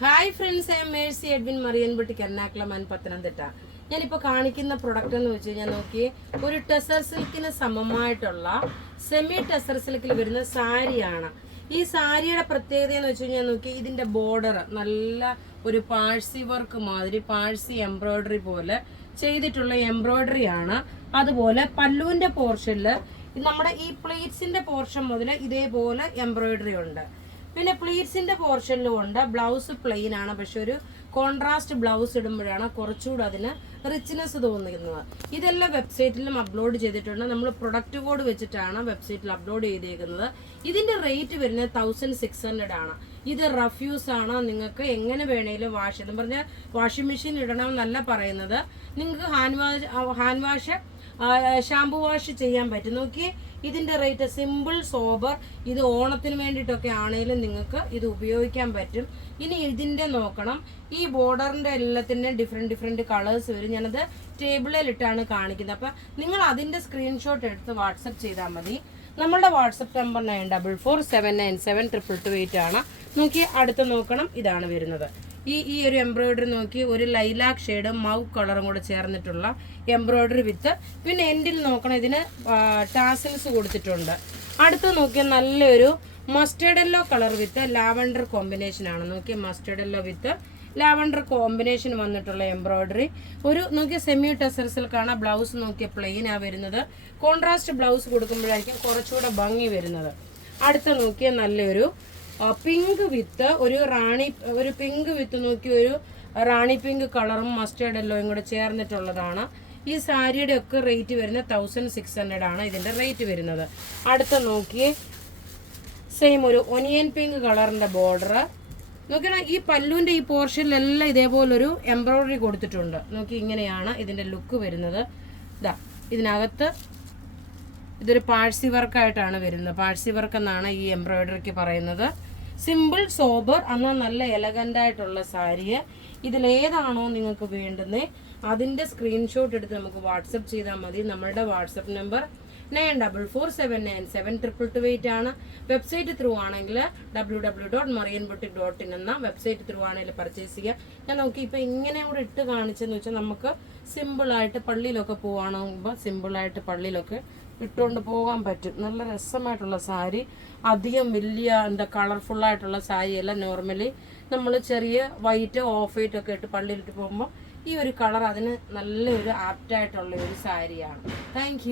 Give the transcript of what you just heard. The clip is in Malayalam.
Hi friends, I am Mercy Edwin Marian boutique Ernakulam and Pathanamthitta. ഞാനിപ്പോൾ കാണിക്കുന്ന പ്രൊഡക്റ്റ് എന്ന് വെച്ച് കഴിഞ്ഞാൽ നോക്കി, ഒരു ടെസർ സിൽക്കിന് സമമായിട്ടുള്ള സെമി ടെസർ സിൽക്കിൽ വരുന്ന സാരിയാണ്. ഈ സാരിയുടെ പ്രത്യേകത എന്ന് വെച്ച് കഴിഞ്ഞാൽ നോക്കി, ഇതിൻ്റെ ബോർഡർ നല്ല ഒരു പാഴ്സി വർക്ക് മാതിരി പാഴ്സി എംബ്രോയിഡറി പോലെ ചെയ്തിട്ടുള്ള എംബ്രോയിഡറി ആണ്. അതുപോലെ പല്ലുവിൻ്റെ പോർഷനിൽ നമ്മുടെ ഈ പ്ലീറ്റ്സിൻ്റെ പോർഷൻ മുതൽ ഇതേപോലെ എംബ്രോയിഡറി ഉണ്ട്. പിന്നെ പ്ലീറ്റ്സിന്റെ പോർഷനിലും ഉണ്ട്. ബ്ലൗസ് പ്ലെയിൻ ആണ്, പക്ഷെ ഒരു കോൺട്രാസ്റ്റ് ബ്ലൗസ് ഇടുമ്പോഴാണ് കുറച്ചുകൂടെ അതിന് റിച്ച്നെസ് തോന്നുന്നത്. ഇതെല്ലാം വെബ്സൈറ്റിലും അപ്ലോഡ് ചെയ്തിട്ടുണ്ട്. നമ്മൾ പ്രൊഡക്റ്റ് കോഡ് വെച്ചിട്ടാണ് വെബ്സൈറ്റിൽ അപ്ലോഡ് ചെയ്തേക്കുന്നത്. ഇതിന്റെ റേറ്റ് വരുന്നത് 1600 ആണ്. ഇത് റഫ്യൂസ് ആണ്. നിങ്ങൾക്ക് എങ്ങനെ വേണേലും വാഷ് എന്ന് പറഞ്ഞാൽ വാഷിംഗ് മെഷീൻ ഇടണമെന്നല്ല പറയുന്നത്. നിങ്ങൾക്ക് ഹാൻഡ് വാഷ് ഷാംപൂ വാഷ് ചെയ്യാൻ പറ്റും. നോക്കി, ഇതിന്റെ റേറ്റ് സിമ്പിൾ സോബർ. ഇത് ഓണത്തിന് വേണ്ടിയിട്ടൊക്കെ ആണെങ്കിലും നിങ്ങൾക്ക് ഇത് ഉപയോഗിക്കാൻ പറ്റും. ഇനി ഇതിന്റെ നോക്കണം, ഈ ബോർഡറിന്റെ എല്ലാത്തിൻ്റെയും ഡിഫറെന്റ് കളേഴ്സ് വരും. ഞാനത് ടേബിളിലിട്ടാണ് കാണിക്കുന്നത്. അപ്പം നിങ്ങൾ അതിന്റെ സ്ക്രീൻഷോട്ട് എടുത്ത് വാട്സപ്പ് ചെയ്താൽ മതി. നമ്മളുടെ വാട്സപ്പ് നമ്പർ 9447972228 ആണ്. നോക്കി, അടുത്ത് നോക്കണം, ഇതാണ് വരുന്നത്. ഈ ഒരു എംബ്രോയിഡറി നോക്കി, ഒരു ലൈലാക്ക് ഷെയ്ഡും മൗ കളറും കൂടെ ചേർന്നിട്ടുള്ള എംബ്രോയിഡറി വിത്ത്. പിന്നെ എൻഡിൽ നോക്കണം, ഇതിന് ടാസിൽസ് കൊടുത്തിട്ടുണ്ട്. അടുത്ത് നോക്കിയാൽ നല്ലൊരു മസ്റ്റേർഡ് യെല്ലോ കളർ വിത്ത് ലാവൻഡർ കോമ്പിനേഷൻ ആണ്. നോക്കിയാൽ മസ്റ്റേർഡ് യെല്ലോ വിത്ത് ലാവൻഡർ കോമ്പിനേഷൻ വന്നിട്ടുള്ള എംബ്രോയിഡറി. ഒരു നോക്കിയ സെമി ടെസർ സിൽക്കാണ്. ബ്ലൗസ് നോക്കിയ പ്ലെയിൻ ആ വരുന്നത്. കോൺട്രാസ്റ്റ് ബ്ലൗസ് കൊടുക്കുമ്പോഴായിരിക്കും കുറച്ചുകൂടെ ഭംഗി വരുന്നത്. അടുത്ത് നോക്കിയ നല്ലൊരു പിങ്ക് വിത്ത് ഒരു പിങ്ക് വിത്ത് നോക്കി, ഒരു റാണി പിങ്ക് കളറും മസ്റ്റേർഡ് യെല്ലോയും കൂടെ ചേർന്നിട്ടുള്ളതാണ്. ഈ സാരിയുടെ ഒക്കെ റേറ്റ് വരുന്നത് 1600 ആണ് ഇതിന്റെ റേറ്റ് വരുന്നത്. അടുത്ത നോക്കിയേ, സെയിം ഒരു ഒനിയൻ പിങ്ക് കളറിന്റെ ബോർഡർ. നോക്കിയാൽ ഈ പല്ലുവിന്റെ ഈ പോർഷനിലെല്ലാം ഇതേപോലൊരു എംബ്രോയിഡറി കൊടുത്തിട്ടുണ്ട്. നോക്കി, ഇങ്ങനെയാണ് ഇതിന്റെ ലുക്ക് വരുന്നത്. ഇതിനകത്ത് ഇതൊരു പാഴ്സി വർക്കായിട്ടാണ് വരുന്നത്. പാഴ്സി വർക്ക് എന്നാണ് ഈ എംബ്രോയിഡറിക്ക് പറയുന്നത്. സിമ്പിൾ സോബർ എന്നാൽ നല്ല എലഗൻ്റ് ആയിട്ടുള്ള സാരി. ഇതിലേതാണോ നിങ്ങൾക്ക് വേണ്ടുന്നത് അതിൻ്റെ സ്ക്രീൻഷോട്ട് എടുത്ത് നമുക്ക് വാട്സപ്പ് ചെയ്താൽ മതി. നമ്മളുടെ വാട്സപ്പ് നമ്പർ 9447972228 ആണ്. വെബ്സൈറ്റ് ത്രൂ ആണെങ്കിൽ www.marianboutique.in എന്ന വെബ്സൈറ്റ് ത്രൂ ആണെങ്കിൽ പർച്ചേസ് ചെയ്യുക. ഞാൻ നോക്കി ഇപ്പോൾ ഇങ്ങനെ കൂടെ ഇട്ട് കാണിച്ചെന്ന് വെച്ചാൽ നമുക്ക് സിമ്പിളായിട്ട് പള്ളിയിലൊക്കെ പോവുകയാണെങ്കിൽ സിമ്പിളായിട്ട് പള്ളിയിലൊക്കെ ഇട്ടുകൊണ്ട് പോകാൻ പറ്റും. നല്ല രസമായിട്ടുള്ള സാരി. അധികം വലിയ കളർഫുള്ളായിട്ടുള്ള സാരിയല്ല. നോർമലി നമ്മൾ ചെറിയ വൈറ്റ് ഓഫ് വൈറ്റ് ഒക്കെ ഇട്ട് പള്ളിയിലിട്ട് പോകുമ്പോൾ ഈ ഒരു കളർ അതിന് നല്ലൊരു ആപ്റ്റായിട്ടുള്ള ഒരു സാരിയാണ്. താങ്ക്